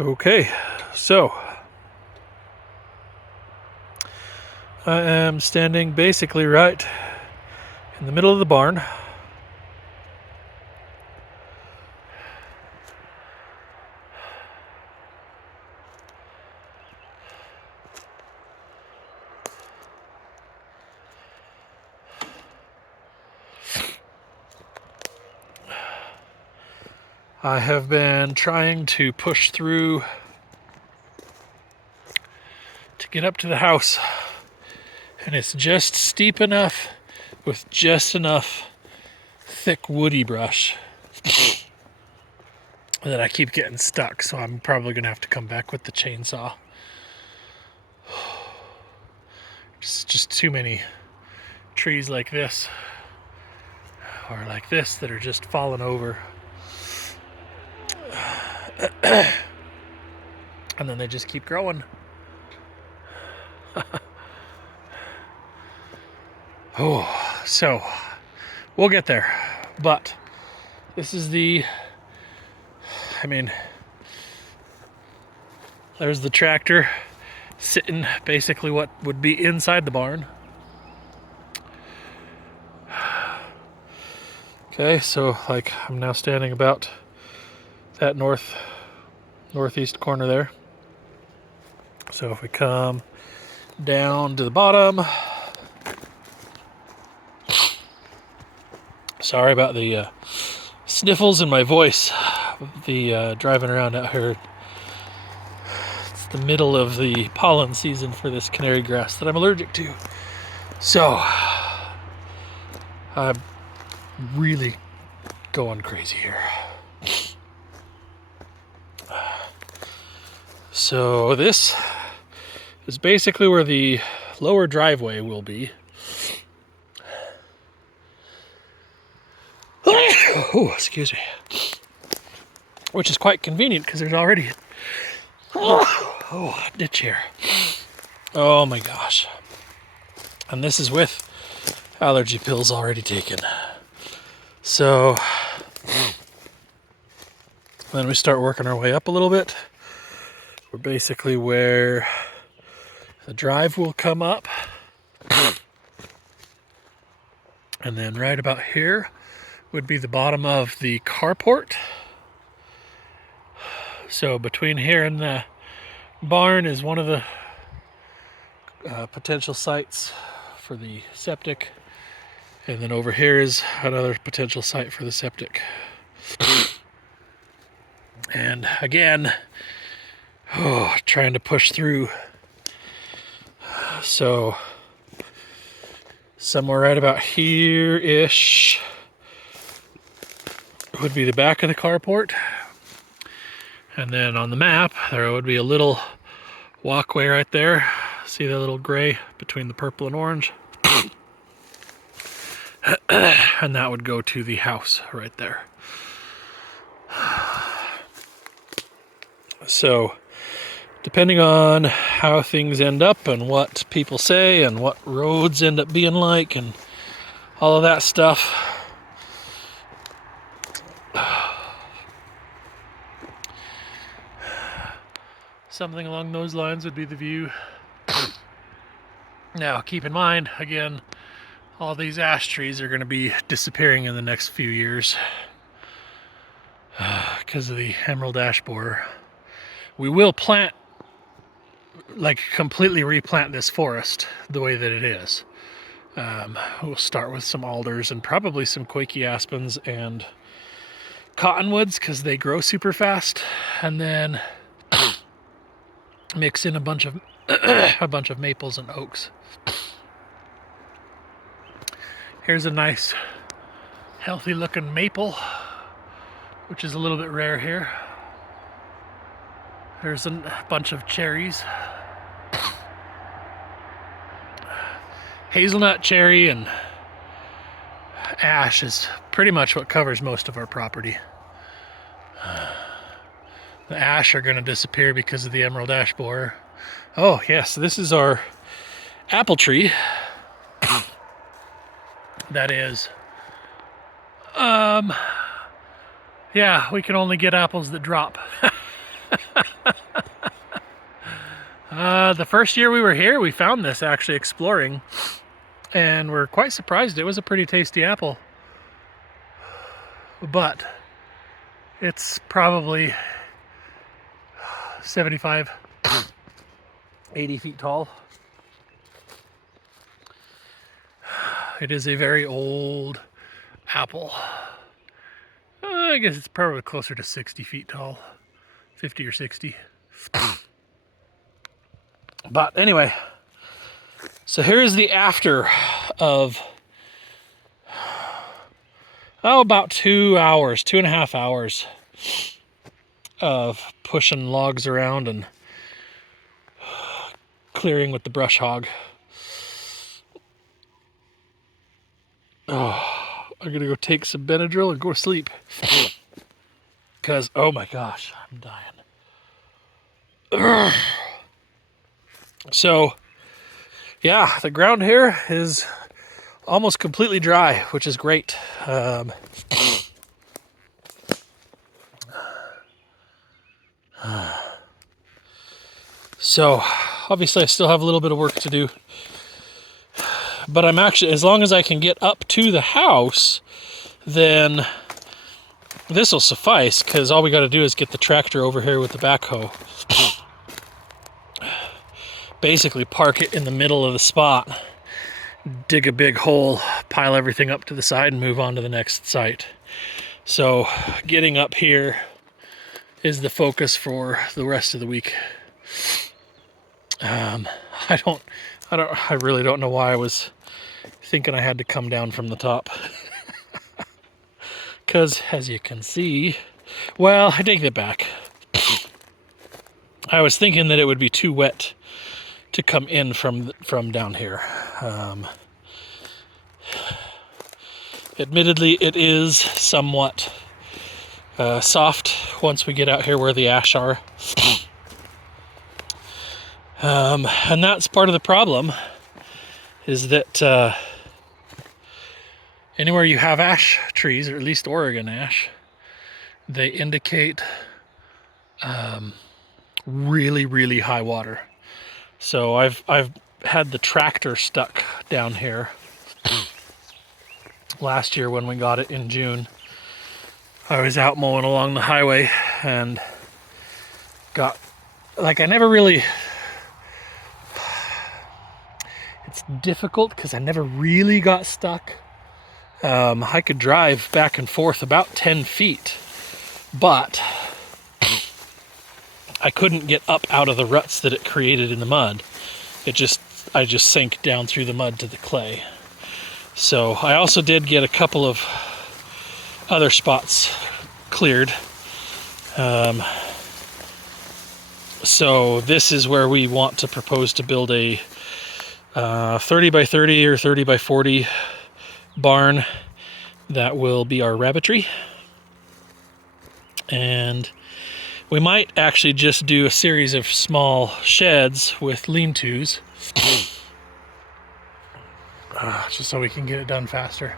Okay, so I am standing basically right in the middle of the barn. I have been trying to push through to get up to the house, and it's just steep enough with just enough thick woody brush that I keep getting stuck, so I'm probably gonna have to come back with the chainsaw. It's just too many trees like this or like this that are just falling over. And then they just keep growing. Oh, so we'll get there. But this is there's the tractor sitting basically what would be inside the barn. Okay, so like I'm now standing about that northeast corner there. So if we come down to the bottom, sorry about the sniffles in my voice. The driving around out here. It's the middle of the pollen season for this canary grass that I'm allergic to. So I'm really going crazy here. So this is basically where the lower driveway will be. Oh, excuse me. Which is quite convenient because there's already a ditch here. Oh my gosh. And this is with allergy pills already taken. So then we start working our way up a little bit. We're basically where the drive will come up. And then right about here would be the bottom of the carport. So between here and the barn is one of the potential sites for the septic. And then over here is another potential site for the septic. And again, trying to push through. So somewhere right about here-ish would be the back of the carport. And then on the map, there would be a little walkway right there. See that little gray between the purple and orange? And that would go to the house right there. So, depending on how things end up and what people say and what roads end up being like and all of that stuff, something along those lines would be the view. Now, keep in mind, again, all these ash trees are going to be disappearing in the next few years because of the emerald ash borer. We will plant, like completely replant this forest the way that it is. We'll start with some alders and probably some quaky aspens and cottonwoods because they grow super fast, and then mix in a bunch of maples and oaks. Here's a nice, healthy looking maple, which is a little bit rare here. There's a bunch of cherries. Hazelnut, cherry, and ash is pretty much what covers most of our property. The ash are going to disappear because of the emerald ash borer. Oh yes, this is our apple tree. That is, yeah, we can only get apples that drop. The first year we were here, we found this actually exploring, and we're quite surprised. It was a pretty tasty apple, but it's probably 75, 80 feet tall. It is a very old apple. I guess it's probably closer to 60 feet tall, 50 or 60. But anyway, so here's the after of about 2 hours, 2.5 hours of pushing logs around and clearing with the brush hog. Oh, I'm gonna go take some Benadryl and go to sleep. Because, oh my gosh, I'm dying. So, yeah, the ground here is almost completely dry, which is great. So, obviously I still have a little bit of work to do. But I'm actually, as long as I can get up to the house, then this will suffice, because all we got to do is get the tractor over here with the backhoe. Basically park it in the middle of the spot, dig a big hole, pile everything up to the side, and move on to the next site. So getting up here is the focus for the rest of the week. I really don't know why I was thinking I had to come down from the top. Because as you can see, well, I take that back. I was thinking that it would be too wet to come in from down here. Admittedly, it is somewhat soft once we get out here where the ash are. And that's part of the problem, is that anywhere you have ash trees, or at least Oregon ash, they indicate really, really high water. So I've had the tractor stuck down here last year when we got it in June. I was out mowing along the highway and got, like, I never really, it's difficult because I never really got stuck. I could drive back and forth about 10 feet, but I couldn't get up out of the ruts that it created in the mud. I just sank down through the mud to the clay. So I also did get a couple of other spots cleared. So this is where we want to propose to build a 30 by 30 or 30 by 40 barn that will be our rabbitry. And we might actually just do a series of small sheds with lean-tos, just so we can get it done faster.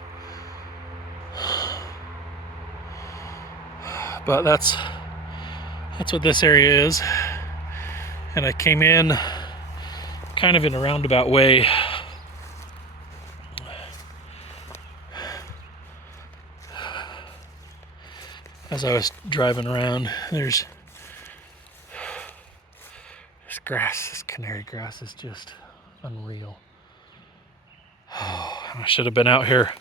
But that's what this area is. And I came in kind of in a roundabout way. As I was driving around, there's this grass, this canary grass is just unreal. Oh, I should have been out here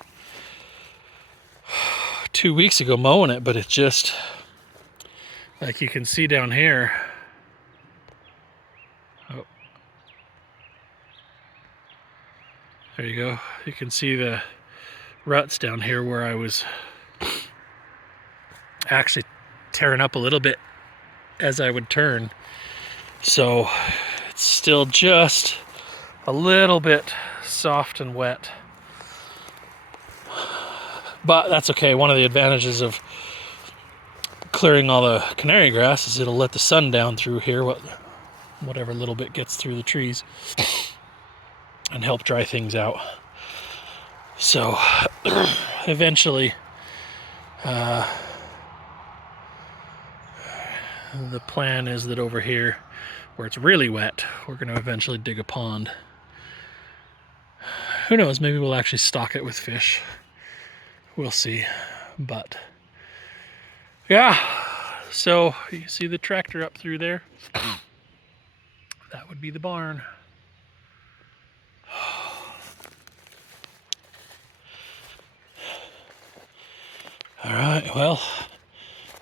2 weeks ago mowing it, but it just, like you can see down here. Oh, there you go. You can see the ruts down here where I was actually tearing up a little bit as I would turn. So it's still just a little bit soft and wet. But that's okay. One of the advantages of clearing all the canary grass is it'll let the sun down through here, whatever little bit gets through the trees, and help dry things out. So eventually The plan is that over here, where it's really wet, we're going to eventually dig a pond. Who knows, maybe we'll actually stock it with fish. We'll see. But yeah, so you see the tractor up through there? That would be the barn. All right, well,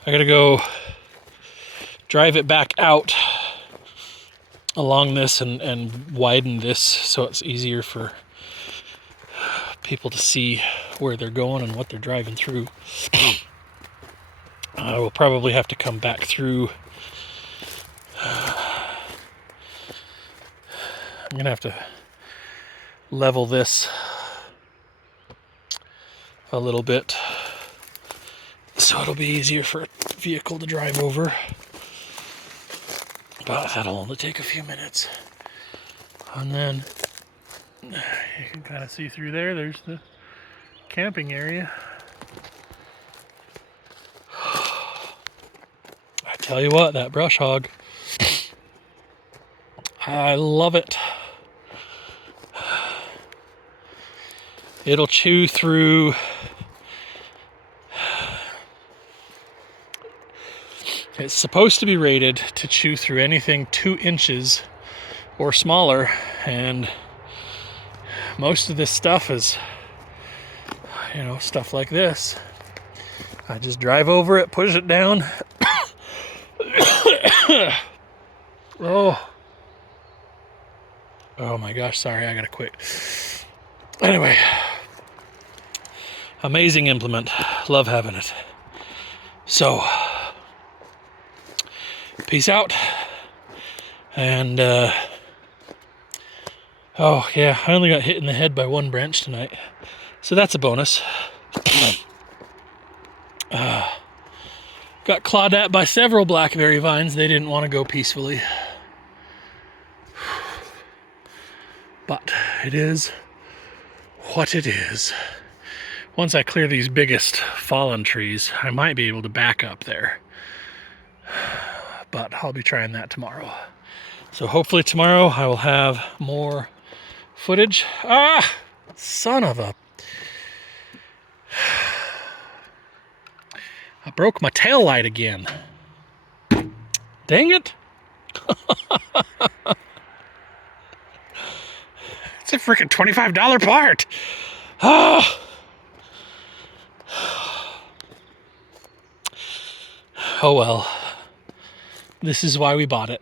I gotta go drive it back out along this and widen this so it's easier for people to see where they're going and what they're driving through. I will probably have to come back through. I'm gonna have to level this a little bit so it'll be easier for a vehicle to drive over. But that'll only take a few minutes. And then you can kind of see through there, there's the camping area. I tell you what, that brush hog, I love it. It'll chew through it's supposed to be rated to chew through anything 2 inches or smaller, and most of this stuff is, you know, stuff like this. I just drive over it, push it down. Oh my gosh, sorry, I gotta quit. Anyway, amazing implement. Love having it. So, peace out. And, oh yeah, I only got hit in the head by 1 branch tonight. So that's a bonus. Got clawed at by several blackberry vines. They didn't want to go peacefully. But it is what it is. Once I clear these biggest fallen trees, I might be able to back up there. But I'll be trying that tomorrow. So hopefully tomorrow I will have more footage. Ah, son of a... I broke my tail light again. Dang it. It's a freaking $25 part. Oh. Oh well. This is why we bought it.